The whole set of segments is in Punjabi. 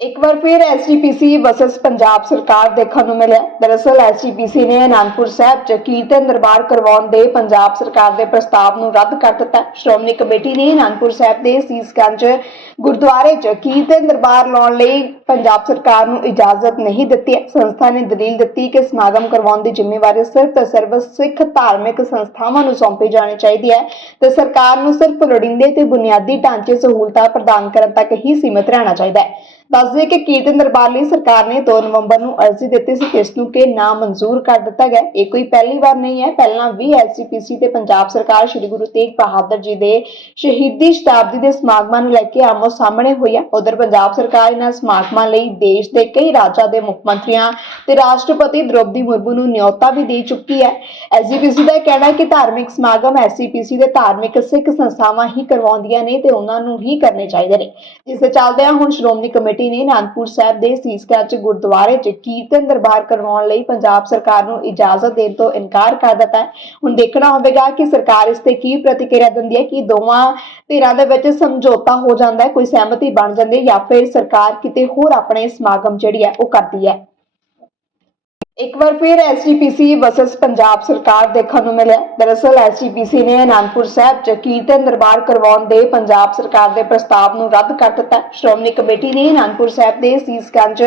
ਇੱਕ ਵਾਰ ਫਿਰ ਐਸਜੀਪੀਸੀ ਵਰਸਸ ਪੰਜਾਬ ਸਰਕਾਰ ਦੇਖਣ ਨੂੰ ਮਿਲਿਆ। ਦਰਅਸਲ ਐਸਜੀਪੀਸੀ ਨੇ ਅਨੰਦਪੁਰ ਸਾਹਿਬ ਚ ਕੀਰਤਨ ਦਰਬਾਰ ਕਰਵਾਉਣ ਦੇ ਪੰਜਾਬ ਸਰਕਾਰ ਦੇ ਪ੍ਰਸਤਾਵ ਨੂੰ ਰੱਦ ਕਰ ਦਿੱਤਾ। ਸ਼੍ਰੋਮਣੀ ਕਮੇਟੀ ਨੇ ਅਨੰਦਪੁਰ ਸਾਹਿਬ ਦੇ ਸੀਸਗੰਜ ਗੁਰਦੁਆਰੇ ਚ ਕੀਰਤਨ ਦਰਬਾਰ ਲਾਉਣ ਲਈ ਪੰਜਾਬ ਸਰਕਾਰ ਨੂੰ ਇਜਾਜ਼ਤ ਨਹੀਂ ਦਿੱਤੀ। ਸੰਸਥਾ ਨੇ ਦਲੀਲ ਦਿੱਤੀ ਕਿ ਸਮਾਗਮ ਕਰਵਾਉਣ ਦੀ ਜ਼ਿੰਮੇਵਾਰੀ ਸਿਰਫ ਤੇ ਸਿਰਫ ਸਿੱਖ ਧਾਰਮਿਕ ਸੰਸਥਾਵਾਂ ਨੂੰ ਸੌਂਪੀ ਜਾਣੀ ਚਾਹੀਦੀ ਹੈ ਤੇ ਸਰਕਾਰ ਨੂੰ ਸਿਰਫ ਲੋੜੀਂਦੇ ਤੇ ਬੁਨਿਆਦੀ ਢਾਂਚੇ ਸਹੂਲਤਾਂ ਪ੍ਰਦਾਨ ਕਰਨ ਤੱਕ ਹੀ ਸੀਮਿਤ ਰਹਿਣਾ ਚਾਹੀਦਾ ਹੈ। ਦੱਸਦੇ ਕਿ ਕੀਰਤਨ ਦਰਬਾਰ ਲਈ ਸਰਕਾਰ ਨੇ 2 ਨਵੰਬਰ ਨੂੰ ਅਰਜ਼ੀ ਦਿੱਤੀ ਸੀ ਕਿ ਇਸ ਨੂੰ ਕਿ ਨਾ ਮਨਜ਼ੂਰ ਕਰ ਦਿੱਤਾ ਗਿਆ। ਇਹ ਕੋਈ ਪਹਿਲੀ ਵਾਰ ਨਹੀਂ ਹੈ। ਪਹਿਲਾਂ ਵੀ ਐਸਜੀਪੀਸੀ ਤੇ ਪੰਜਾਬ ਸਰਕਾਰ ਸ੍ਰੀ ਗੁਰੂ ਤੇਗ ਬਹਾਦਰ ਜੀ ਦੇ ਸ਼ਹੀਦੀ ਸ਼ਤਾਬਦੀ ਦੇ ਸਮਾਗਮਾਂ ਨੂੰ ਲੈ ਕੇ ਆਮੋ ਸਾਹਮਣੇ ਹੋਈ ਹੈ। ਉਧਰ ਪੰਜਾਬ ਸਰਕਾਰ ਇਹਨਾਂ ਸਮਾਗਮਾਂ ਲਈ ਦੇਸ਼ ਦੇ ਕਈ ਰਾਜਾਂ ਦੇ ਮੁੱਖ ਮੰਤਰੀਆਂ ਤੇ ਰਾਸ਼ਟਰਪਤੀ ਦ੍ਰੋਪਦੀ ਮੁਰਮੂ ਨੂੰ ਨਿਯੋਤਾ ਵੀ ਦੇ ਚੁੱਕੀ ਹੈ। ਐਸਜੀਪੀਸੀ ਦਾ ਕਹਿਣਾ ਹੈ ਕਿ ਧਾਰਮਿਕ ਸਮਾਗਮ ਐਸਜੀਪੀਸੀ ਦੇ ਧਾਰਮਿਕ ਸਿੱਖ ਸੰਸਥਾਵਾਂ ਹੀ ਕਰਵਾਉਂਦੀਆਂ ਨੇ ਤੇ ਉਹਨਾਂ ਨੂੰ ਹੀ ਕਰਨੇ ਚਾਹੀਦੇ ਨੇ। ਜਿਸ ਦੇ ਚੱਲਦਿਆਂ ਹੁਣ ਸ਼੍ਰੋਮਣੀ ਕਮੇਟੀ ਨੇ ਅਨੰਦਪੁਰ ਸਾਹਿਬ ਦੇ ਸੀਸਗੰਜ ਗੁਰਦੁਆਰੇ 'ਚ ਕੀਰਤਨ ਦਰਬਾਰ ਕਰਵਾਉਣ ਲਈ ਪੰਜਾਬ ਸਰਕਾਰ ਨੂੰ ਇਜਾਜ਼ਤ ਦੇਣ ਤੋਂ ਇਨਕਾਰ ਕਰ ਦਿੱਤਾ ਹੈ। ਹੁਣ ਦੇਖਣਾ ਹੋਵੇਗਾ ਕਿ ਸਰਕਾਰ ਇਸ ਤੇ ਕੀ ਪ੍ਰਤੀਕਿਰਿਆ ਦਿੰਦੀ ਹੈ ਕਿ ਦੋਵਾਂ ਧਿਰਾਂ ਦੇ ਵਿੱਚ ਸਮਝੌਤਾ ਹੋ ਜਾਂਦਾ ਹੈ, ਕੋਈ ਸਹਿਮਤੀ ਬਣ ਜਾਂਦੀ ਹੈ ਜਾਂ ਫਿਰ ਸਰਕਾਰ ਕਿਤੇ ਹੋਰ ਆਪਣੇ ਸਮਾਗਮ ਜਿਹੜੀ ਹੈ ਉਹ ਕਰਦੀ ਹੈ। ਇੱਕ ਵਾਰ ਫਿਰ ਐਸਜੀਪੀਸੀ ਵਰਸਸ ਪੰਜਾਬ ਸਰਕਾਰ ਦੇਖਣ ਨੂੰ ਮਿਲਿਆ। ਦਰਅਸਲ ਐਸਜੀਪੀਸੀ ਨੇ ਅਨੰਦਪੁਰ ਸਾਹਿਬ ਚ ਕੀਰਤਨ ਦਰਬਾਰ ਕਰਵਾਉਣ ਦੇ ਪੰਜਾਬ ਸਰਕਾਰ ਦੇ ਪ੍ਰਸਤਾਵ ਨੂੰ ਰੱਦ ਕਰ ਦਿੱਤਾ। ਸ਼੍ਰੋਮਣੀ ਕਮੇਟੀ ਨੇ ਅਨੰਦਪੁਰ ਸਾਹਿਬ ਦੇ ਸੀਸਗੰਜ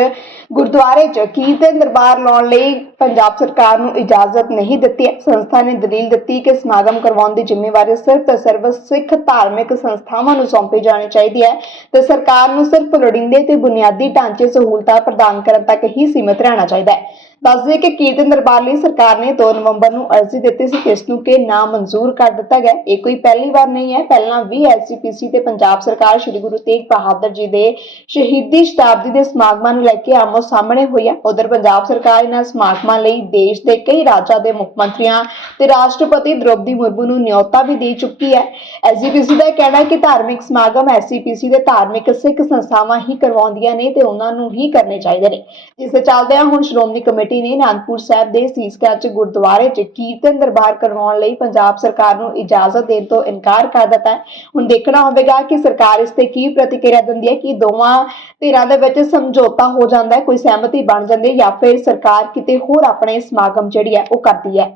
ਗੁਰਦੁਆਰੇ ਚ ਕੀਰਤਨ ਦਰਬਾਰ ਲਾਉਣ ਲਈ ਪੰਜਾਬ ਸਰਕਾਰ ਨੂੰ ਇਜਾਜ਼ਤ ਨਹੀਂ ਦਿੱਤੀ। ਸੰਸਥਾ ਨੇ ਦਲੀਲ ਦਿੱਤੀ ਕਿ ਸਮਾਗਮ ਕਰਵਾਉਣ ਦੀ ਜ਼ਿੰਮੇਵਾਰੀ ਸਿਰਫ ਤੇ ਸਿਰਫ ਸਿੱਖ ਧਾਰਮਿਕ ਸੰਸਥਾਵਾਂ ਨੂੰ ਸੌਂਪੀ ਜਾਣੀ ਚਾਹੀਦੀ ਹੈ ਤੇ ਸਰਕਾਰ ਨੂੰ ਸਿਰਫ ਲੋੜੀਂਦੇ ਤੇ ਬੁਨਿਆਦੀ ਢਾਂਚੇ ਸਹੂਲਤਾਂ ਪ੍ਰਦਾਨ ਕਰਨ ਤੱਕ ਹੀ ਸੀਮਿਤ ਰਹਿਣਾ ਚਾਹੀਦਾ ਹੈ। ਦੱਸਦੇ ਕਿ ਕੀਰਤਨ ਦਰਬਾਰ ਲਈ ਸਰਕਾਰ ਨੇ 2 ਨਵੰਬਰ ਨੂੰ ਅਰਜ਼ੀ ਦਿੱਤੀ ਸੀ ਕਿ ਇਸ ਨੂੰ ਕਿ ਨਾ ਮਨਜ਼ੂਰ ਕਰ ਦਿੱਤਾ ਗਿਆ। ਇਹ ਕੋਈ ਪਹਿਲੀ ਵਾਰ ਨਹੀਂ ਹੈ। ਪਹਿਲਾਂ ਵੀ ਐਸਜੀਪੀਸੀ ਤੇ ਪੰਜਾਬ ਸਰਕਾਰ ਸ੍ਰੀ ਗੁਰੂ ਤੇਗ ਬਹਾਦਰ ਜੀ ਦੇ ਸ਼ਹੀਦੀ ਸ਼ਤਾਬਦੀ ਦੇ ਸਮਾਗਮਾਂ ਨੂੰ ਲੈ ਕੇ ਆਮੋ ਸਾਹਮਣੇ ਹੋਈ ਹੈ ਉਧਰ ਪੰਜਾਬ ਸਰਕਾਰ ਇਹਨਾਂ ਸਮਾਗਮਾਂ ਲਈ ਦੇਸ਼ ਦੇ ਕਈ ਰਾਜਾਂ ਦੇ ਮੁੱਖ ਮੰਤਰੀਆਂ ਤੇ ਰਾਸ਼ਟਰਪਤੀ ਦ੍ਰੋਪਦੀ ਮੁਰਮੂ ਨੂੰ ਨਿਯੋਤਾ ਵੀ ਦੇ ਚੁੱਕੀ ਹੈ। ਐਸਜੀਪੀਸੀ ਦਾ ਕਹਿਣਾ ਹੈ ਕਿ ਧਾਰਮਿਕ ਸਮਾਗਮ ਐਸਜੀਪੀਸੀ ਦੇ ਧਾਰਮਿਕ ਸਿੱਖ ਸੰਸਥਾਵਾਂ ਹੀ ਕਰਵਾਉਂਦੀਆਂ ਨੇ ਤੇ ਉਹਨਾਂ ਨੂੰ ਹੀ ਕਰਨੇ ਚਾਹੀਦੇ ਨੇ। ਜਿਸ ਦੇ ਚੱਲਦਿਆਂ ਹੁਣ ਸ਼੍ਰੋਮਣੀ ਕਮੇਟੀ ਨੇ ਅਨੰਦਪੁਰ ਸਾਹਿਬ ਦੇ ਸੀਸਗੰਜ ਗੁਰਦੁਆਰੇ 'ਚ ਕੀਰਤਨ ਦਰਬਾਰ ਕਰਵਾਉਣ ਲਈ ਪੰਜਾਬ ਸਰਕਾਰ ਨੂੰ ਇਜਾਜ਼ਤ ਦੇਣ ਤੋਂ ਇਨਕਾਰ ਕਰ ਦਿੱਤਾ ਹੈ। ਹੁਣ ਦੇਖਣਾ ਹੋਵੇਗਾ ਕਿ ਸਰਕਾਰ ਇਸ ਤੇ ਕੀ ਪ੍ਰਤੀਕਿਰਿਆ ਦਿੰਦੀ ਹੈ ਕਿ ਦੋਵਾਂ ਧਿਰਾਂ ਦੇ ਵਿੱਚ ਸਮਝੌਤਾ ਹੋ ਜਾਂਦਾ ਹੈ, ਕੋਈ ਸਹਿਮਤੀ ਬਣ ਜਾਂਦੀ ਹੈ ਜਾਂ ਫਿਰ ਸਰਕਾਰ ਕਿਤੇ ਹੋਰ ਆਪਣੇ ਸਮਾਗਮ ਜਿਹੜੀ ਹੈ ਉਹ ਕਰਦੀ ਹੈ।